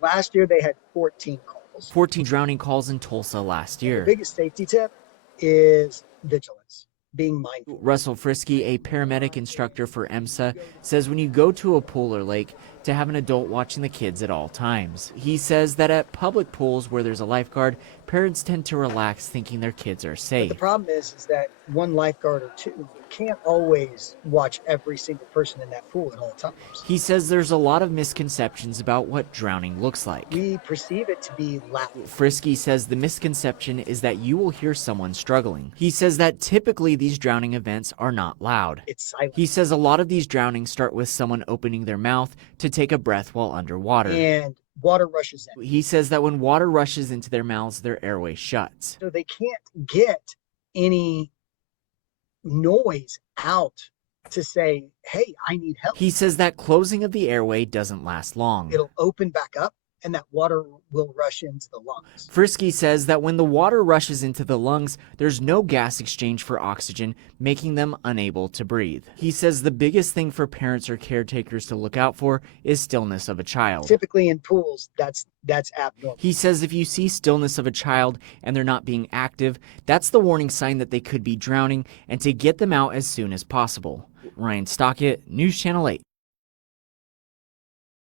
Last year they had 14 calls. 14 drowning calls in Tulsa last year. The biggest safety tip is vigilance, being mindful. Russell Frisky, a paramedic instructor for EMSA, says when you go to a pool or lake, to have an adult watching the kids at all times. He says that at public pools where there's a lifeguard, parents tend to relax thinking their kids are safe. But the problem is that one lifeguard or two can't always watch every single person in that pool at all times. He says there's a lot of misconceptions about what drowning looks like. We perceive it to be loud. Frisky says the misconception is that you will hear someone struggling. He says that typically these drowning events are not loud. It's silent. He says a lot of these drownings start with someone opening their mouth to take a breath while underwater. And water rushes in. He says that when water rushes into their mouths, their airway shuts. So they can't get any noise out to say, hey, I need help. He says that closing of the airway doesn't last long. It'll open back up and that water will rush into the lungs. Frisky says that when the water rushes into the lungs, there's no gas exchange for oxygen, making them unable to breathe. He says the biggest thing for parents or caretakers to look out for is stillness of a child. Typically in pools, that's abnormal. He says if you see stillness of a child and they're not being active, that's the warning sign that they could be drowning, and to get them out as soon as possible. Ryan Stockett, News Channel 8.